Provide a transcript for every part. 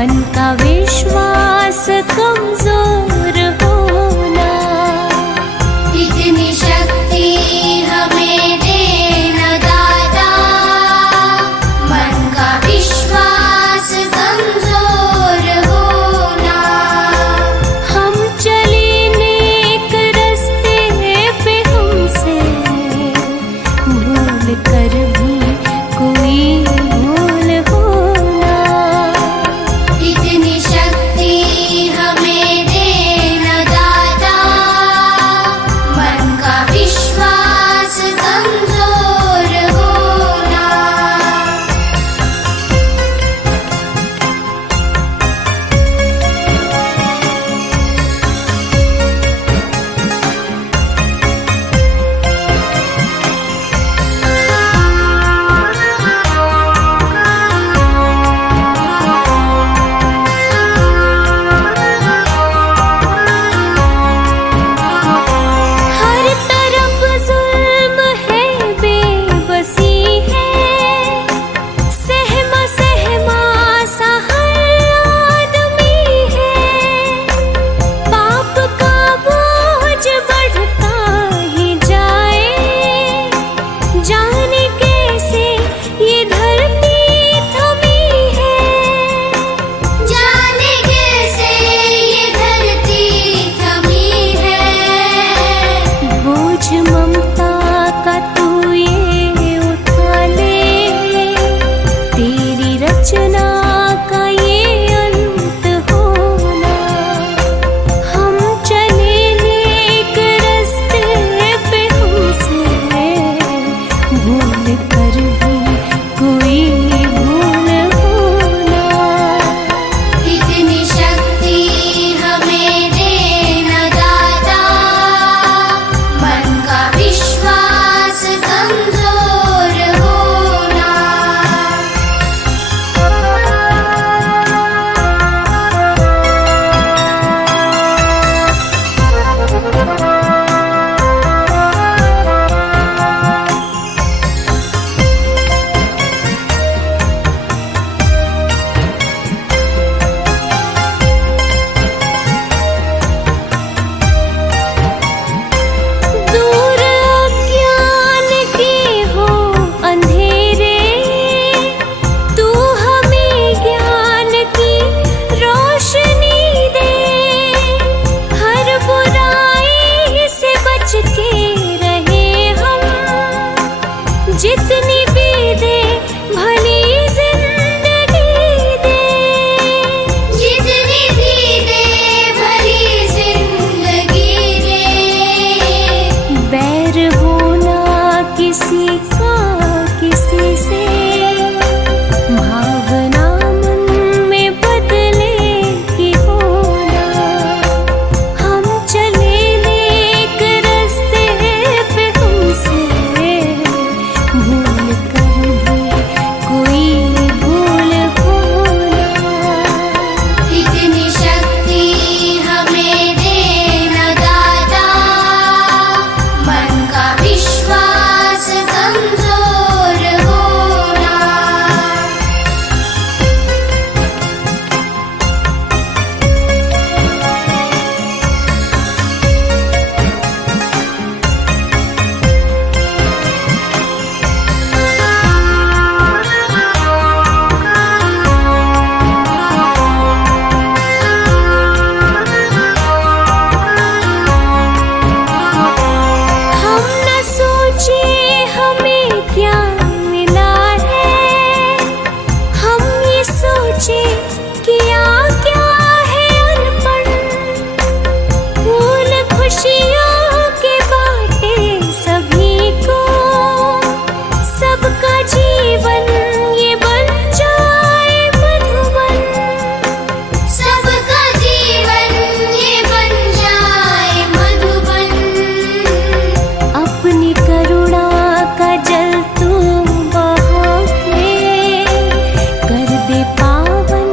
मन का विश्वास कमजोर होना। इतनी शक्ति हमें देना दाता, मन का विश्वास कमजोर होना। हम चले नेक रास्ते पे, हमसे भूल कर भी कोई भूल होना। इतनी शक्ति हमें देना दाता, मन का विश्वास कमजोर होना। हर तरफ जुल्म है, बेबसी है, सहमा सहमा सा हर आदमी है। पाप का बोझ बढ़ता ही जाए, जाने कैसे ये धरती थमी है। जाने कैसे ये धरती थमी है। बोझ ममता का तू ये उठा ले, तेरी रचना का ये अंत होना। हम चले नेक रास्ते पे, हमसे भूल कर भी कोई भूल होना। इतनी शक्ति हमें देना दाता, मन का विश्वास कमजोर होना। दूर अज्ञान के हो अंधेरे, तू हमें ज्ञान की रोशनी दे। हर बुराई से बच के रहे हम, जितनी भी दे भली जिंदगी दे। जितनी भी दे भली जिंदगी दे। बैर होना किसी का किसी से, भावना मन में बदले की होना। हम चले नेक रास्ते पे, हमसे भूल कर भी कोई भूल होना। इतनी शक्ति हमें देना दाता, मन का विश्वास कमजोर होना। हम न सोचे हमें क्या मिला है, हम ये सोचे किया क्या है अर्पण। फूल खुशियों के बाटे सभी को, सबका जीवन ये बन जाए मधुबन। सबका जीवन ये बन जाए मधुबन। अपनी करुणा का जल तू बहा के, कर दे पावन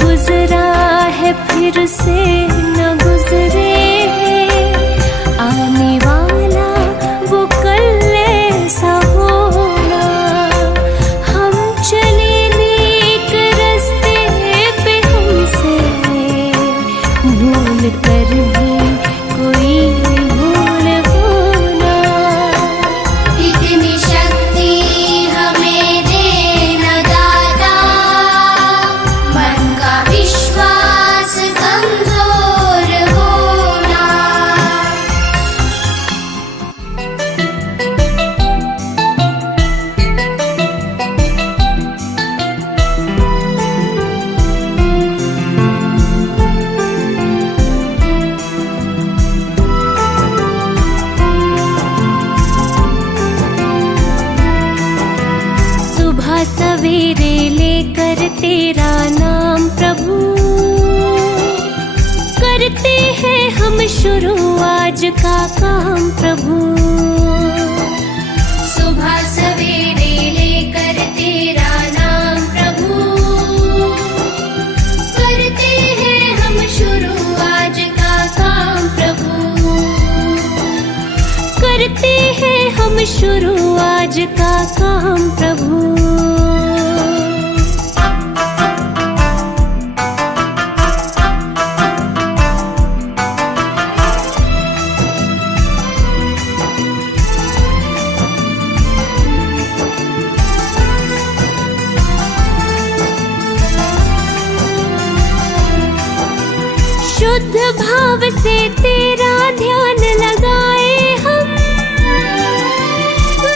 गुजरा है फिर से न गुजरे, आने वाला वो कल ऐसा होना। हम चले नेक रास्ते पे, हमसे भूल कर भी कोई भूल होना। इतनी शक्ति हमें देना दाता, मन का विश्वास कमजोर होना। सुबह सवेरे लेकर तेरा नाम प्रभु, करते हैं हम शुरू आज का काम प्रभु। सुबह सवेरे लेकर तेरा नाम प्रभु, करते हैं हम शुरू आज का काम प्रभु। करते हैं हम शुरू आज का काम प्रभु। शुद्ध भाव से तेरा ध्यान लगाए हम,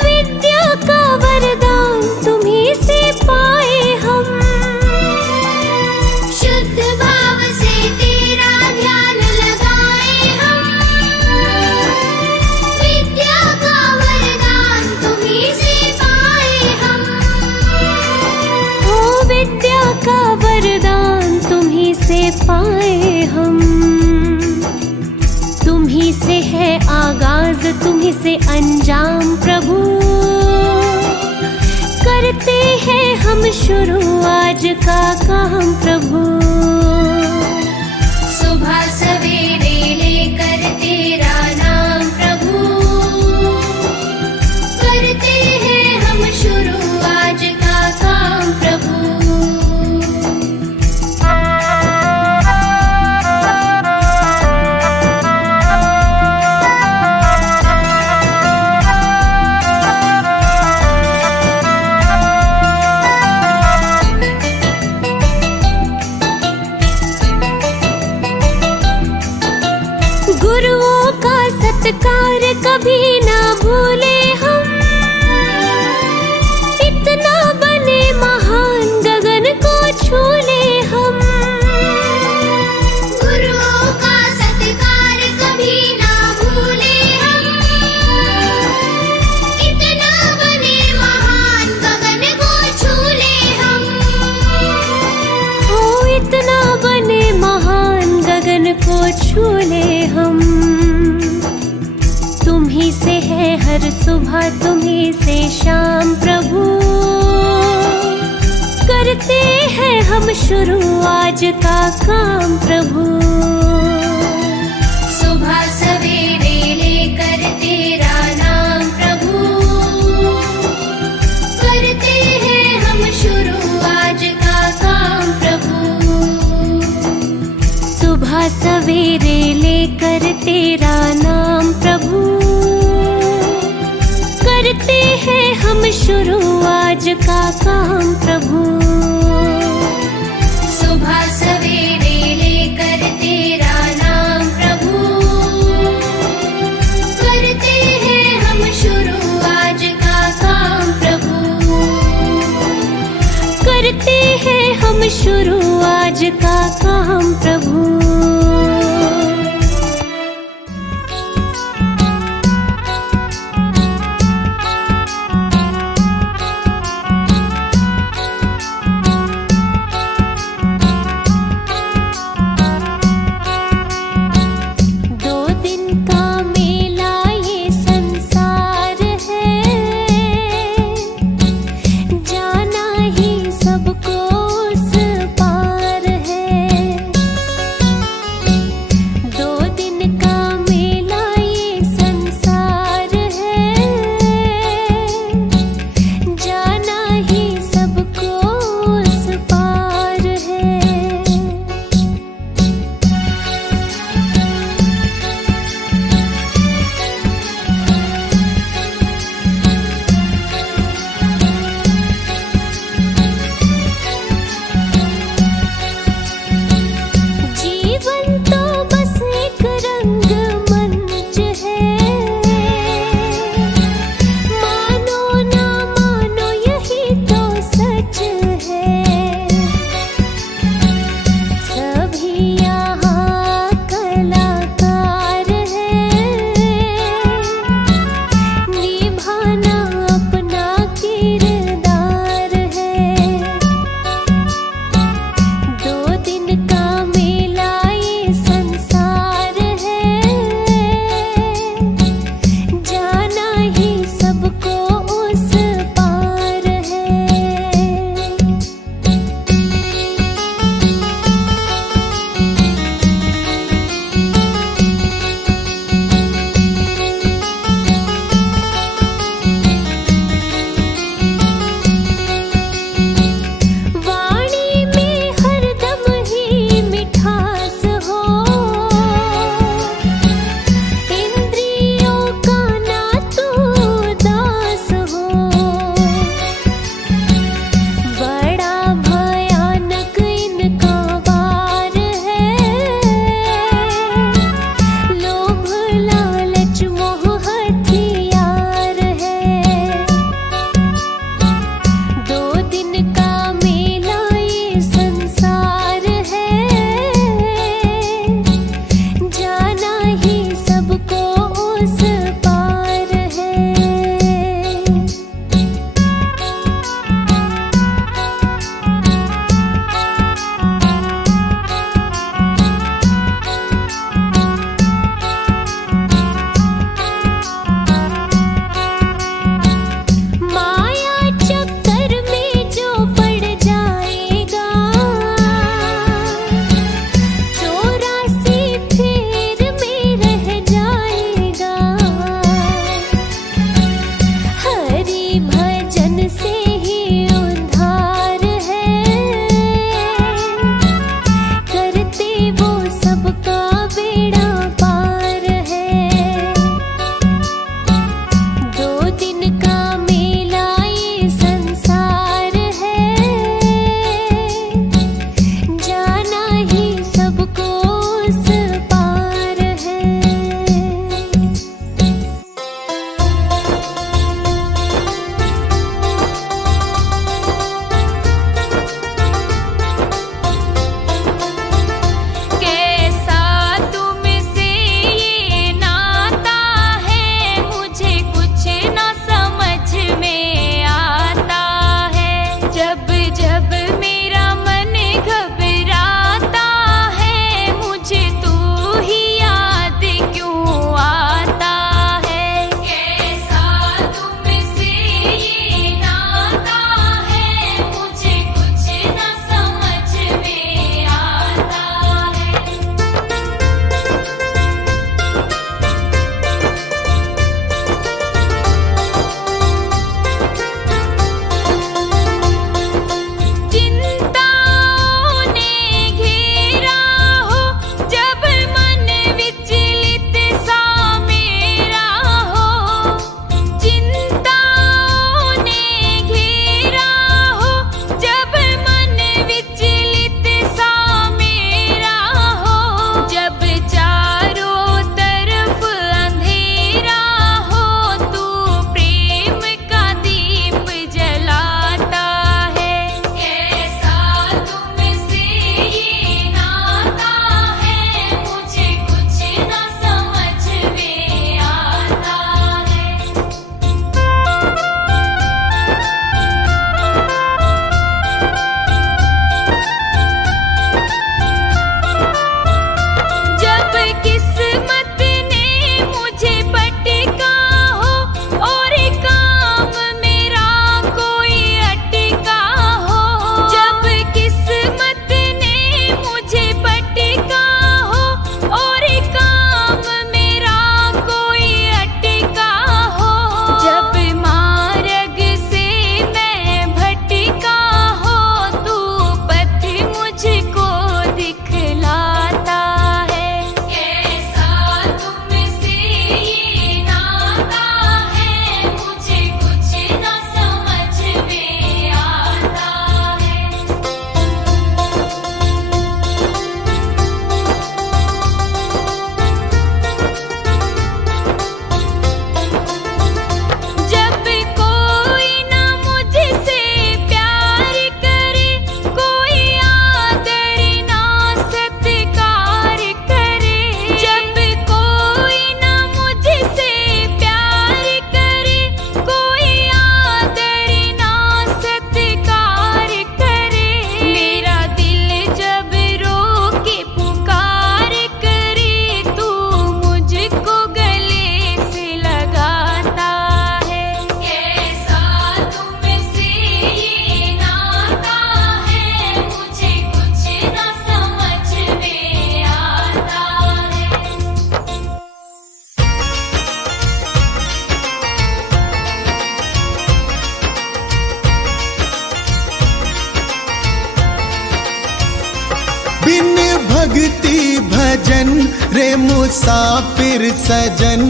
विद्या का वरदान तुम्हीं से पाए हम। शुद्ध भाव से तेरा ध्यान लगाए हम, विद्या का वरदान तुम्हीं से पाए हम। ओ विद्या का वरदान तुम्हीं से पाए हम। तुम्हीं से है आगाज, तुम्हीं से अंजाम प्रभु, करते हैं हम शुरू आज का काम प्रभु। सुबह सवेरे लेकर तेरा नाम प्रभु, करते हैं हम शुरू आज का काम प्रभु। गुरुओं का सत्कार कभी ना भूले हम, इतना बने महान गगन को छू ले हम। गुरुओं का सत्कार कभी ना भूले हम, इतना बने महान गगन को छू ले हम। ओ इतना बने महान गगन को छू ले हम। तुम्हीं से है हर सुबह, तुम्हीं से शाम प्रभु, करते हैं हम शुरू आज का काम प्रभु। सुबह सवेरे लेकर तेरा नाम प्रभु, करते हैं हम शुरू आज का काम प्रभु। सुबह सवेरे लेकर तेरा नाम प्रभु, करते हैं हम शुरू आज का काम प्रभु। सुबह सवेरे लेकर तेरा नाम प्रभु, करते हैं हम शुरू आज का काम प्रभु। करते हैं हम शुरू आज का काम प्रभु। सबको उस पार है। भक्ति भजन रे मुसाफिर सजन,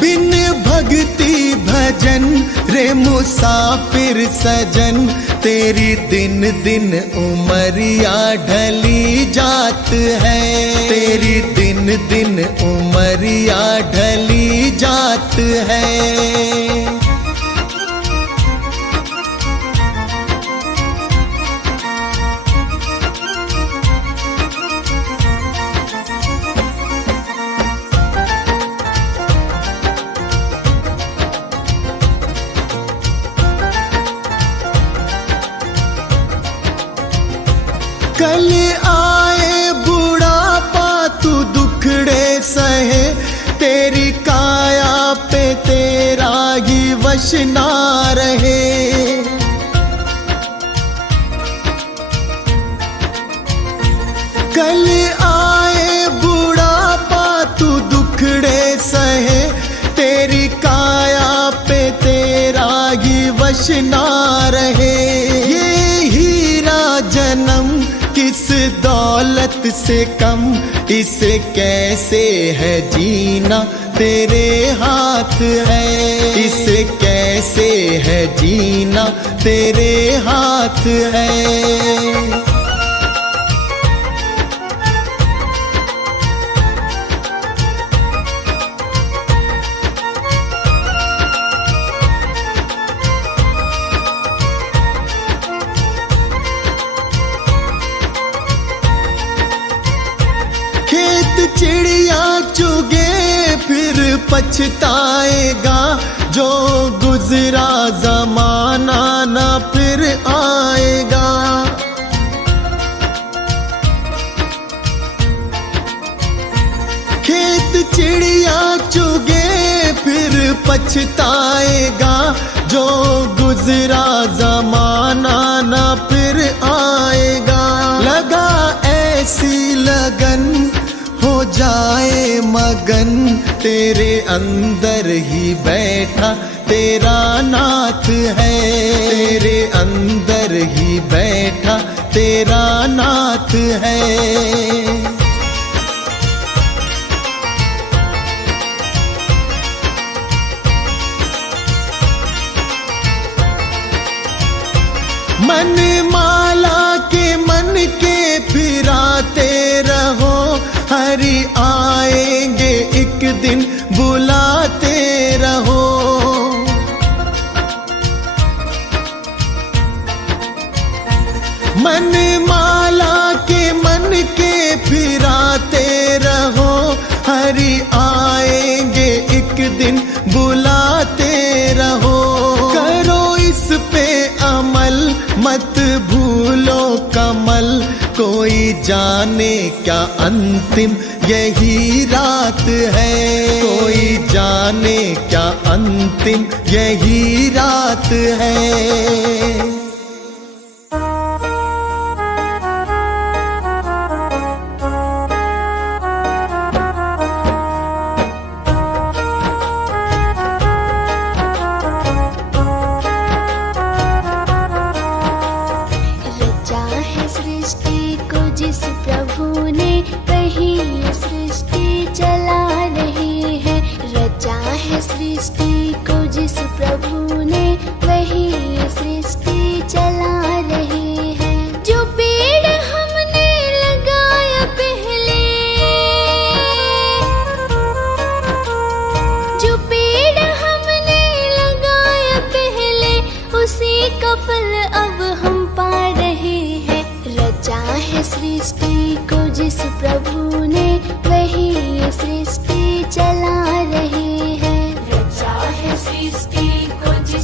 बिन भक्ति भजन रे मुसाफिर सजन, तेरी दिन दिन उमरिया ढली जात है, तेरी दिन दिन उमरिया ढली जात है। कल आए बुढ़ापा तू दुखड़े सहे, तेरी काया पे तेरा ही वश ना रहे। कल आए बुढ़ापा तू दुखड़े सहे, तेरी काया पे तेरा ही वश ना रहे। ये हीरा जन्म किस दौलत से कम, इसे कैसे है जीना तेरे हाथ है, इसे कैसे है जीना तेरे हाथ है। चिड़िया चुगे फिर पछताएगा, जो गुजरा जमाना ना फिर आएगा। खेत चिड़िया चुगे फिर पछताएगा, जो गुजरा जमाना ना फिर आएगा। लगा ऐसी लगन हो जाए मगन, तेरे अंदर ही बैठा तेरा नाथ है, तेरे अंदर ही बैठा तेरा नाथ है। मन माला के मन के फिराते रहो, हरि आएंगे एक दिन बुलाते रहो। मन माला के मन के फिराते रहो, हरि आएंगे एक दिन बुलाते रहो। करो इस पे अमल मत भूलो कमल, कोई जाने क्या अंतिम यही रात है, कोई जाने क्या अंतिम यही रात है। जिस प्रभु ने वही सृष्टि चला रहे हैं, रचा है सृष्टि को जिस प्रभु ने वही सृष्टि चला रहे हैं। जो पेड़ हमने लगाया पहले, जो पेड़ हमने लगाया पहले, उसी का फल अब हम पा रहे हैं। रचा है सृष्टि को जिस प्रभु ने वही सृष्टि चला रहे हैं, रचा है सृष्टि को जिस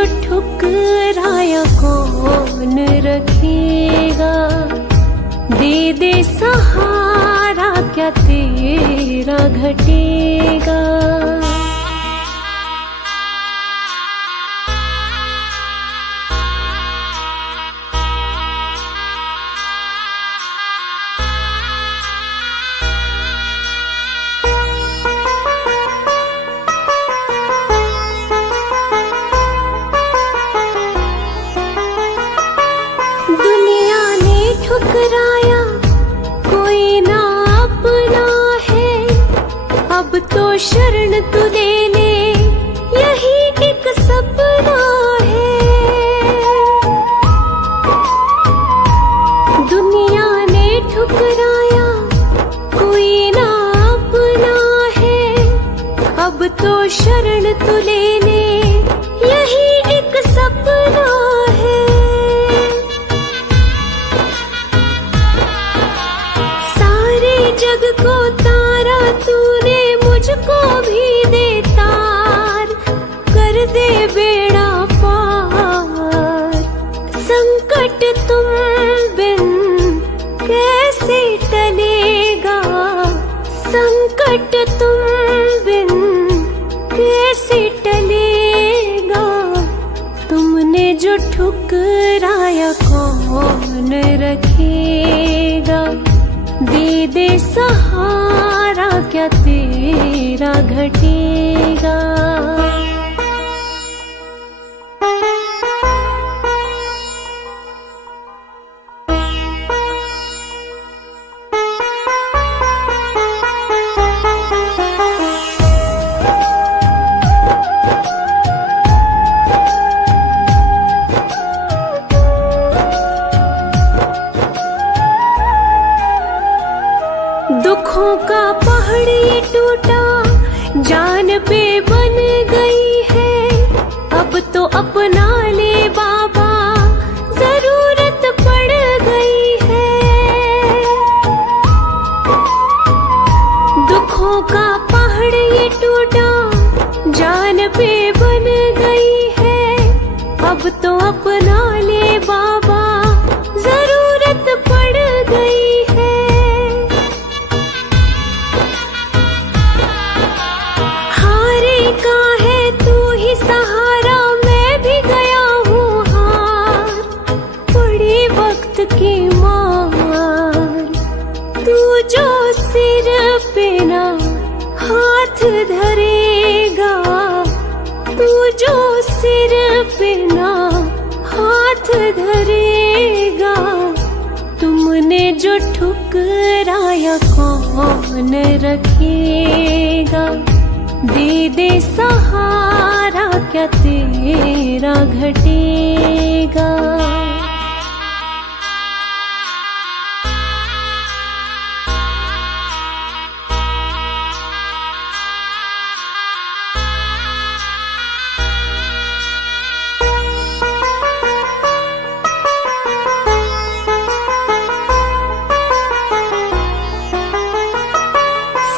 जो ठुकराया कौन रखेगा। दे दे सहारा क्या तेरा घटेगा। दुनिया ने ठुकराया कोई ना अपना है। अब तो शरण तू ले ले यही एक सपना है। दुनिया ने ठुकराया कोई ना अपना है। अब तो शरण तू ले ले यही एक सपना है। जग को तारा तूने मुझको भी दे तार। कर दे बेड़ा पार। संकट तुम बिन कैसे टलेगा। संकट तुम बिन कैसे टलेगा। तुमने जो ठुकराया कौन रखेगा। दे दे सहारा क्या तेरा घटेगा। दुखों का पहाड़ ये टूटा जान पे बन गई है। अब तो अपना ले बाबा जरूरत पड़ गई है। दुखों का पहाड़ ये टूटा जान पे बन गई है। अब तो अपना ले बाबा जरूरत पड़ गई है। का है तू ही सहारा मैं भी गया हूँ हार। पड़ी वक्त की मार तू जो सिर पे ना हाथ धरेगा। तू जो सिर पे ना हाथ धरेगा। तुमने जो ठुकराया कौन रखेगा। दे दे सहारा क्या तेरा घटेगा।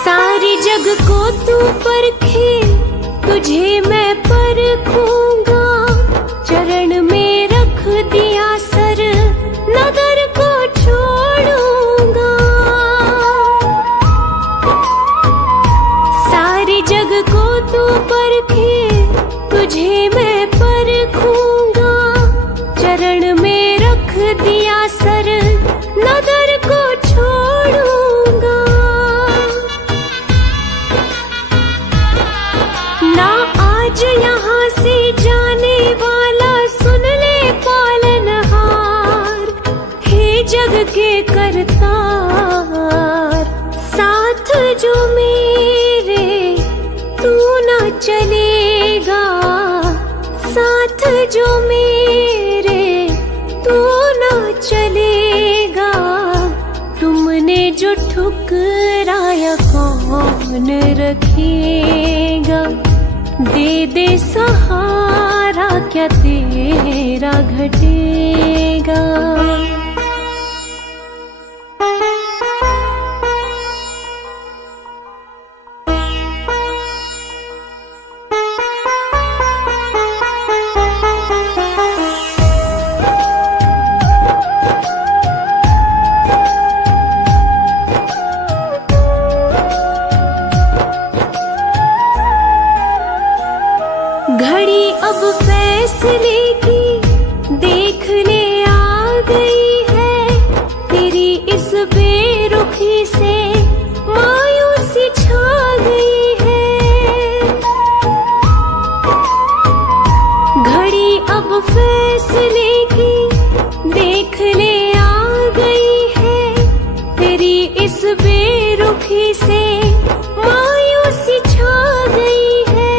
सारी जग को तू परखे तुझे मैं परखूंगा। चरण में रख दिया सर नगर को छोड़ूंगा। सारी जग को तू परखे तुझे मैं परखूंगा। चरण में रख दिया सर नगर को छोड़ूंगा। ना आज यहाँ से जाने वाला सुन ले पालनहार। हे जग के करतार साथ जो मेरे तू ना चलेगा। साथ जो मेरे तू ना चलेगा। तुमने जो ठुकराया कौन रखेगा। दे दे सहारा क्या तेरा घटेगा। इस बेरुखी से मायूसी छा गई है। घड़ी अब फैसले की देख ले आ गई है। तेरी इस बेरुखी से मायूसी छा गई है।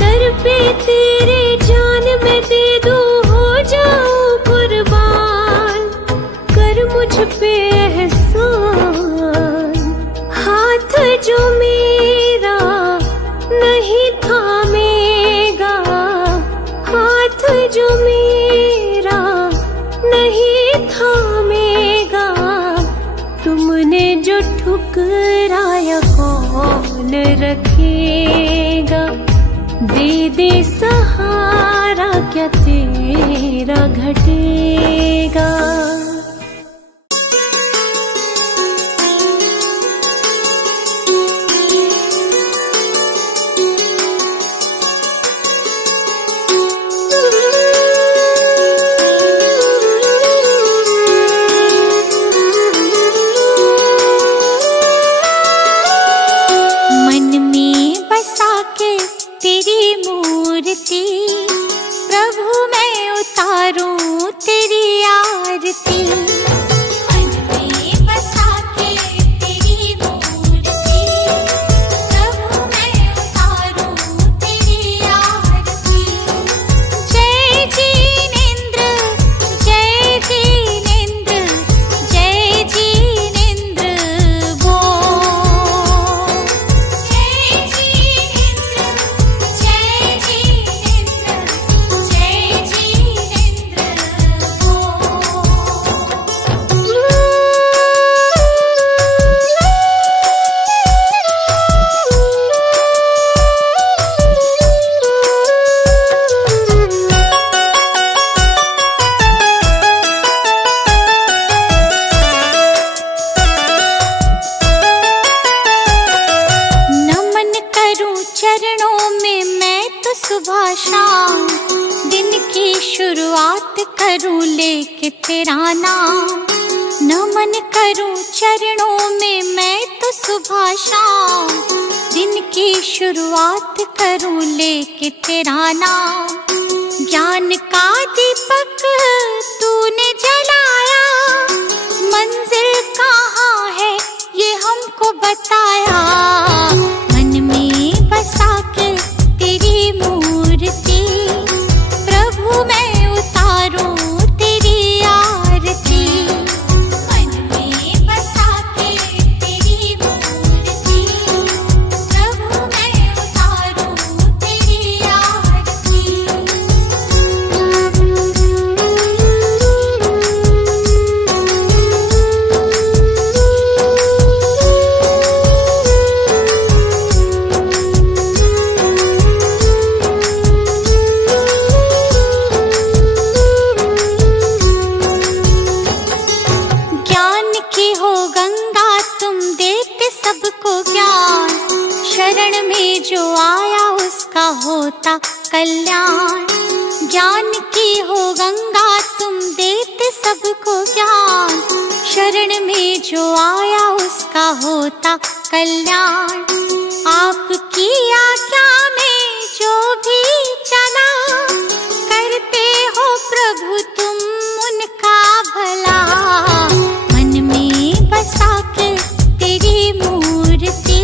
दर पे तेरे जान में दे दूं, हो जाऊं कुर्बान, कर मुझ पे एहसान। हाथ जो मेरा नहीं थामेगा, हाथ जो मेरा नहीं थामेगा, तुमने जो ठुकराया कौन रखेगा। दे दे सहारा, क्या तेरा घटेगा। मन में बसा के तेरी मूर्ति, प्रभु मैं उतारूं तेरी आरती। मन में बसा के तेरी मूर्ति, प्रभु मैं उतारूं तेरी आरती। जय जिनेंद्र, जय जिनेंद्र, जय जिनेंद्र बोल। जय जिनेंद्र, जय जिनेंद्र, जय जिनेंद्र नमन करूं चरणों में मैं तो सुबह शाम, दिन की शुरुआत करूं लेके तेरा नाम। नमन करूं चरणों में मैं तो सुबह शाम, दिन की शुरुआत करूं लेके तेरा नाम। ज्ञान का दीपक तूने जलाया, मंजिल कहाँ है ये हमको बताया। मन में बसा के तेरी मूर्ति, प्रभु मैं उतारूं तेरी आरती। मन में बसा के तेरी मूर्ति, प्रभु मैं उतारूं तेरी आरती। ज्ञान की हो गंगा तुम देते सबको ज्ञान, शरण में जो आया उसका होता कल्याण। ज्ञान की हो गंगा तुम देते सबको ज्ञान, शरण में जो आया उसका होता कल्याण। आपकी आज्ञा में जो भी चला, करते हो प्रभु तुम उनका भला। मन में बसा के तेरी मूर्ति,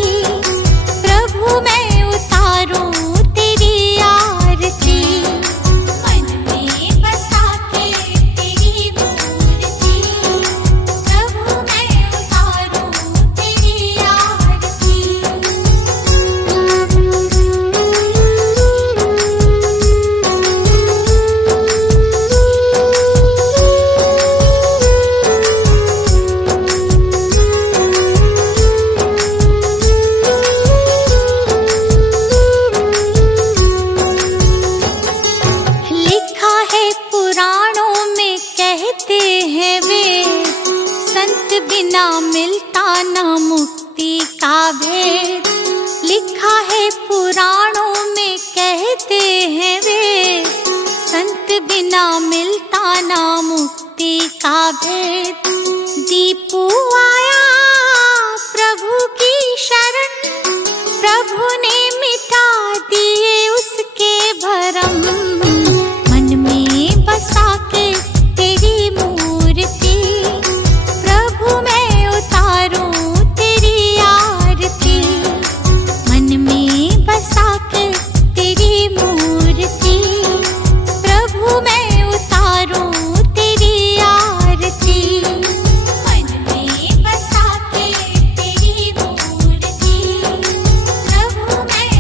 प्रभु मैं उतारूं तेरी आरती। मन में बसा के तेरी मूर्ति, प्रभु मैं उतारूं तेरी आरती। बिना मिलता न मुक्ति का भेद, लिखा है पुराणों में कहते हैं वे संत बिना बिना मिलता ना मुक्ति का भेद। दीपू आया प्रभु की शरण, प्रभु ने मिटा दिए उसके भरम। मन में बसा के तेरी मूर्ति, प्रभु मैं उतारूं तेरी आरती। मन में बसा के तेरी मूर्ति, प्रभु मैं उतारूं तेरी आरती। मन में बसा के तेरी मूर्ति, प्रभु मैं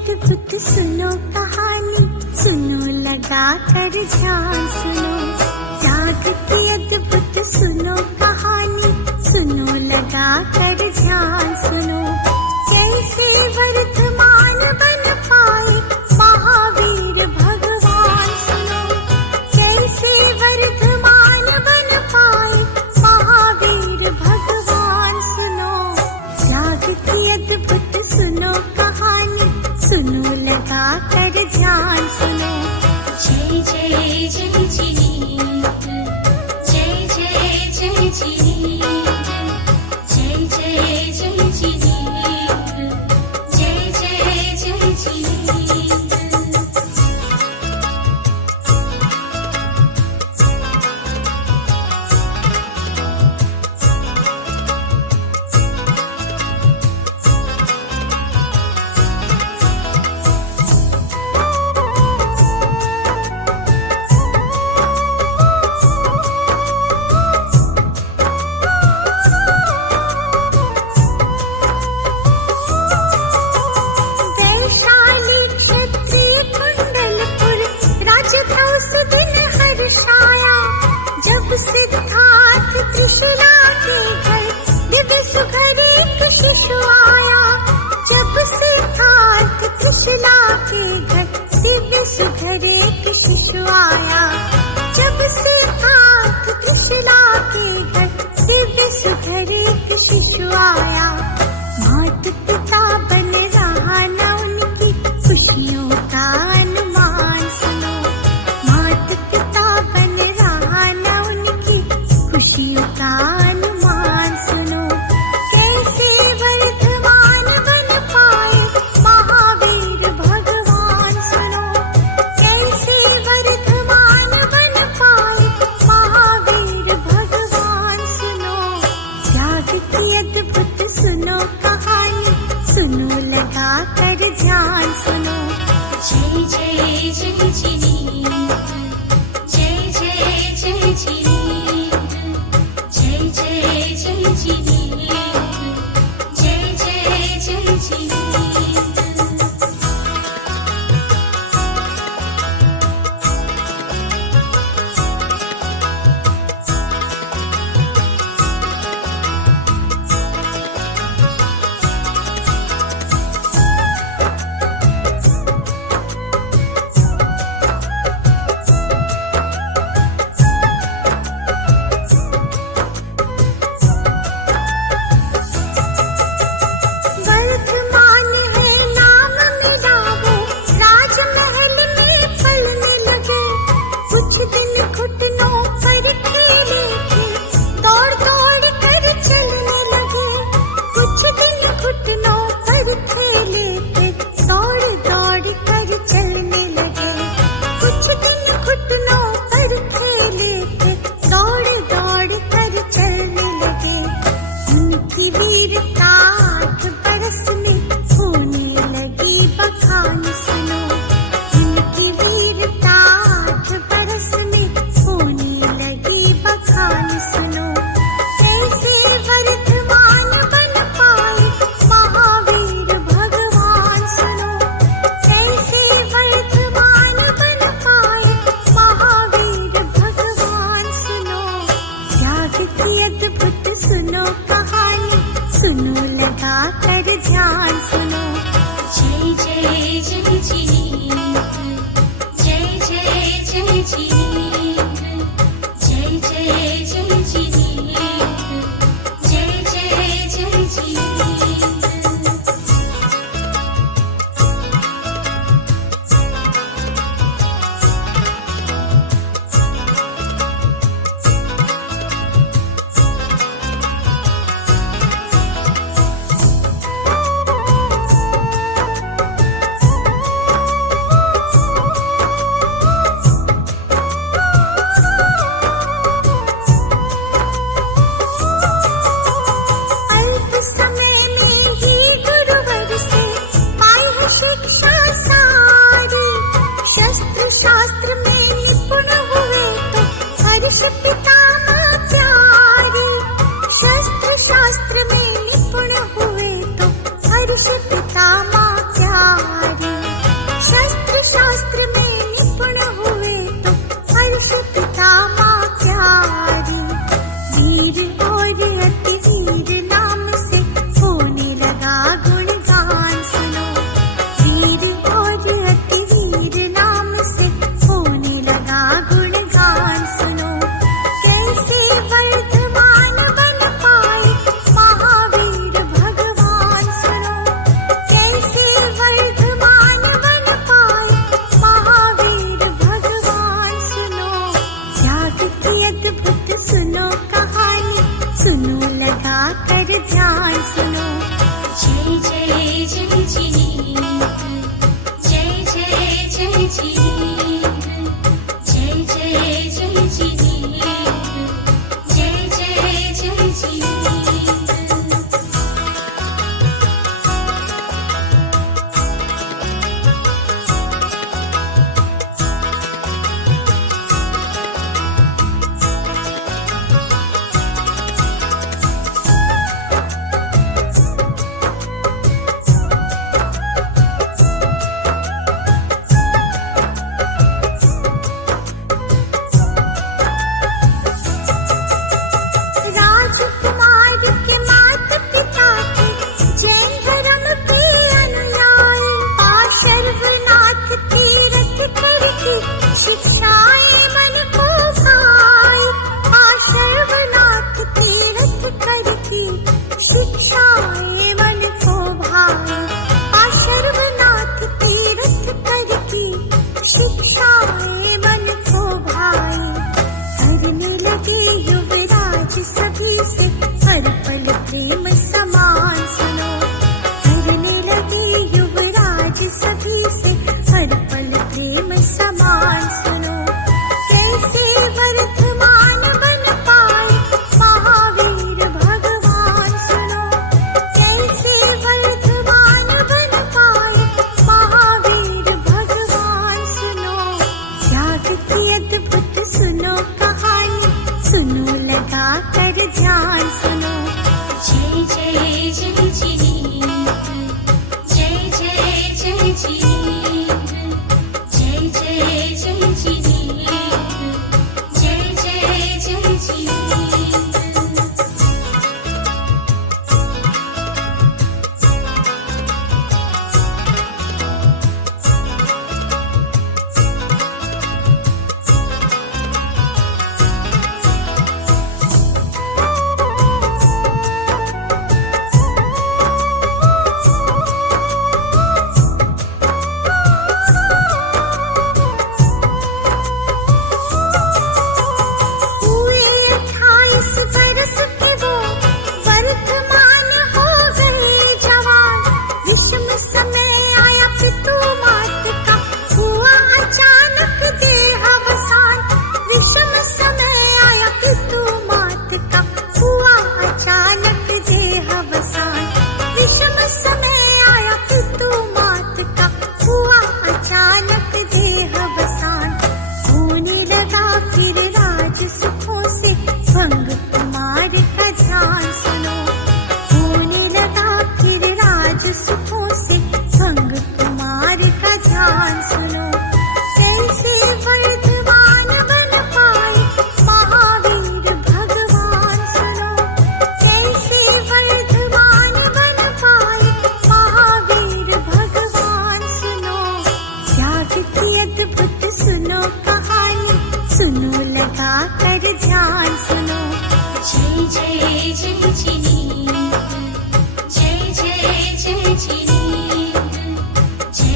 अद्भुत सुनो कहानी, सुनो लगा कर ध्यान सुनो। त्याग की अद्भुत सुनो कहानी, सुनो लगा कर ध्यान सुनो। कैसे वर्धमान बन पाए महावीर भगवान सुनो। कैसे वर्धमान बन पाए महावीर भगवान सुनो। त्याग की अद्भुत सुनो कहानी, सुनो लगा कर ध्यान सुनो। जय जय जय जिनेंद्र, जय जय जय जिनेंद्र, जय जय जय जिनेंद्र, जय जय जय जिनेंद्र। वैशाली क्षत्रिय कुंडलपुर राजधौस दिन हर्षाया। जब सिद्धार्थ त्रिशूला के घर दिव्य सुघर एक शिशु आया। जब सिद्धार्थ त्रिशूला के घर दिव्य सुघर एक शिशु आया। जब सिद्धार्थ त्रिशूला के घर दिव्य सुघर एक शिशु आया। मात पिता बन रहा न उनकी खुशियों का अनुमान सुनो। मात पिता बन रहा न उनकी खुशियों का अनुमान सुनो। कैसे वर्धमान बन पाए महावीर भगवान सुनो। कैसे वर्धमान बन पाए महावीर भगवान सुनो। त्याग की अद्भुत सुनो कहानी, सुनो लगा कर ध्यान सुनो। जय जय जय जिनेंद्र, जय जय जय जिनेंद्र, जय जय जय जिनेंद्र, जय जय जय जिनेंद्र। वर्धमान है नाम मेरा वो, राजमहल में पलने लगे। कुछ दिन घुटनों पर खेले थे, दौड़ दौड़ कर चलने लगे। कुछ दिन घुटनों पर खेले थे, दौड़ दौड़ कर चलने लगे। कुछ दिन घुटनों पर खेले थे, दौड़ दौड़ कर चलने लगे। उनकी वीरता 8 बरस में होने लगी बखान सुनो। उनकी वीरता 8 बरस में होने लगी बखान सुनो। कैसे वर्धमान बन पाए महावीर भगवान सुनो। कैसे वर्धमान बन पाए महावीर भगवान सुनो। त्याग की अद्भुत सुनो कहानी, सुनो लगा कर ध्यान सुनो। जय जय जय जिनेंद्र, जय जय जय जिनेंद्र, जय जय जय जिनेंद्र, जय जय जय जिनेंद्र। अल्प समय में ही गुरुवर से पाई है शिक्षा सारी। शस्त्र शास्त्र में निपुण हुए तो हर्ष पितामह प्यारी। शस्त्र शास्त्र में निपुण हुए तो हर्ष पितामह प्यारी।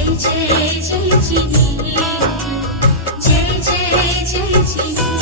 जय जय जय जिनेन्द्र, जय जय जय जिनेन्द्र।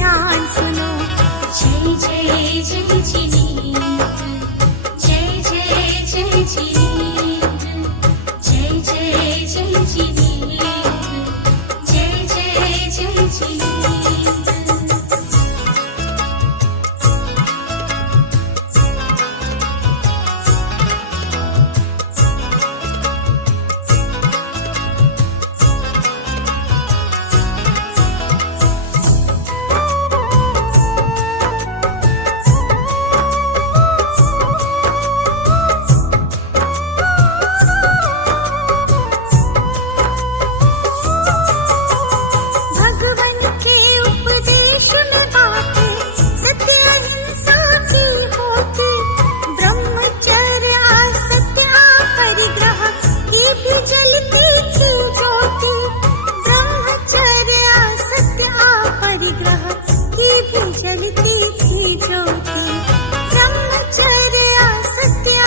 ध्यान सुनो। जय जय जय जिनेंद्र, जय जय जय जिनेंद्र, जय जय जय जिनेंद्र, जय जय जय जिनेंद्र। भगवन के उपदेश में बातें सत्य अहिंसा की होती, ब्रह्मचर्य असत्य परिग्रह की भी जलती थी ज्योति। ब्रह्मचर्य असत्य परिग्रह की भी जलती थी ज्योति। ब्रह्मचर्य असत्य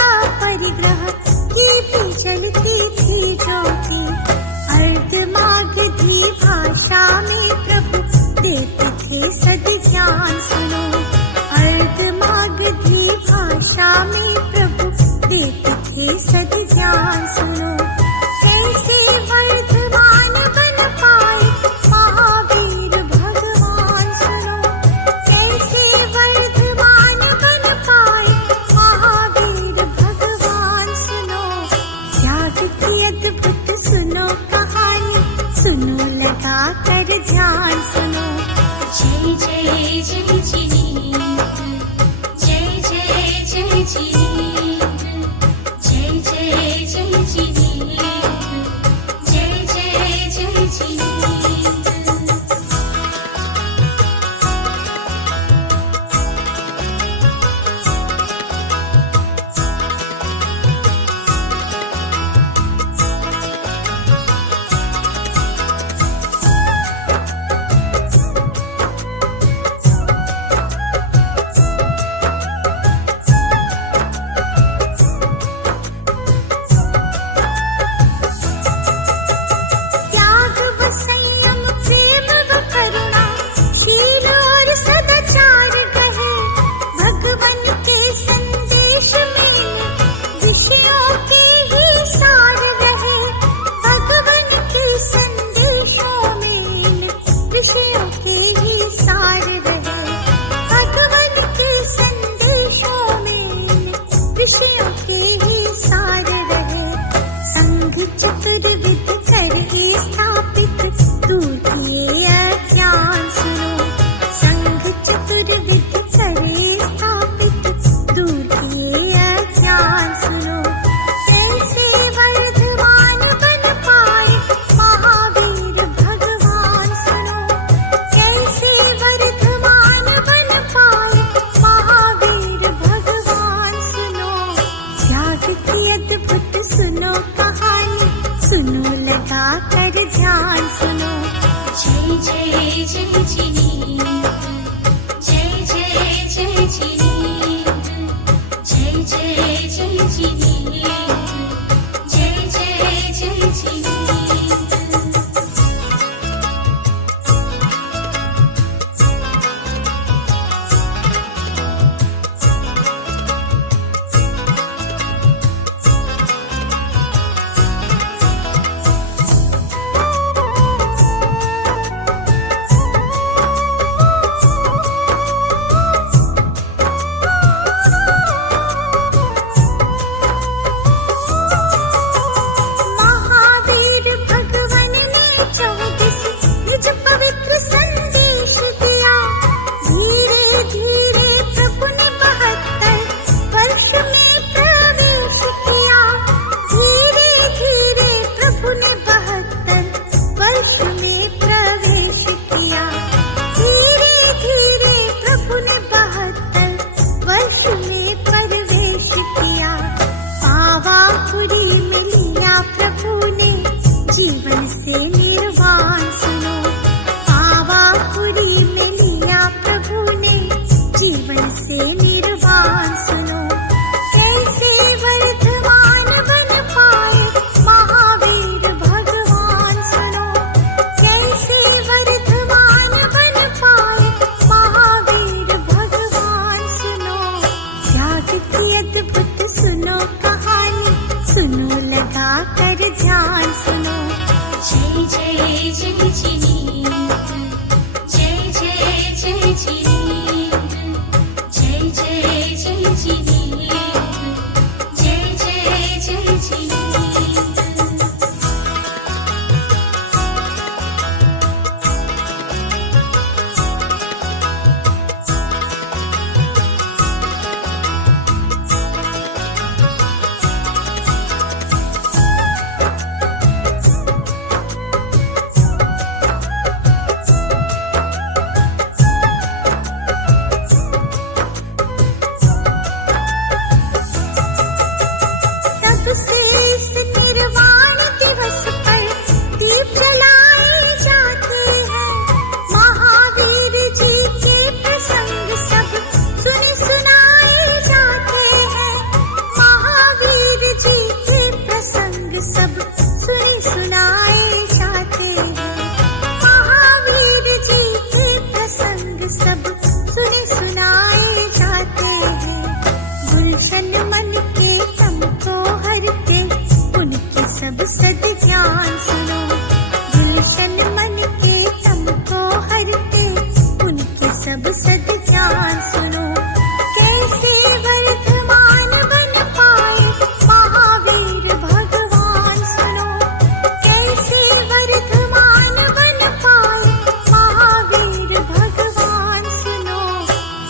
परिग्रह की भी जलती थी ज्योति। अर्धमागधी भाषा में प्रभु देते थे सद ज्ञान सुनो। अर्धमागधी भाषा में प्रभु देते थे सद ज्ञान सुनो। कैसे वर्धमान बन पाए महावीर भगवान सुनो। कैसे वर्धमान बन पाए महावीर भगवान सुनो। त्याग की अद्भुत सुनो कहानी, सुनो लगा कर ध्यान सुनो। जय जय जय जिनेंद्र, जय जय जय जिनेंद्र, जय जय जय जिनेंद्र, जय जय जय जिनेंद्र। सब सद्ज्ञान सुनो। कैसे वर्धमान बन पाए महावीर भगवान सुनो। कैसे वर्धमान बन पाए महावीर भगवान सुनो।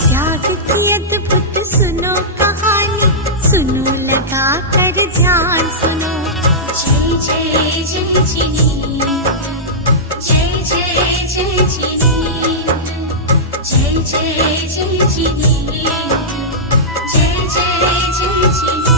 त्याग की अद्भुत सुनो कहानी, सुनो लगा कर ध्यान सुनो। जय जय जय जिनेंद्र, जय जय जय जिनेंद्र, जय जय जय जिनेंद्र, जय जय जय जिनेंद्र।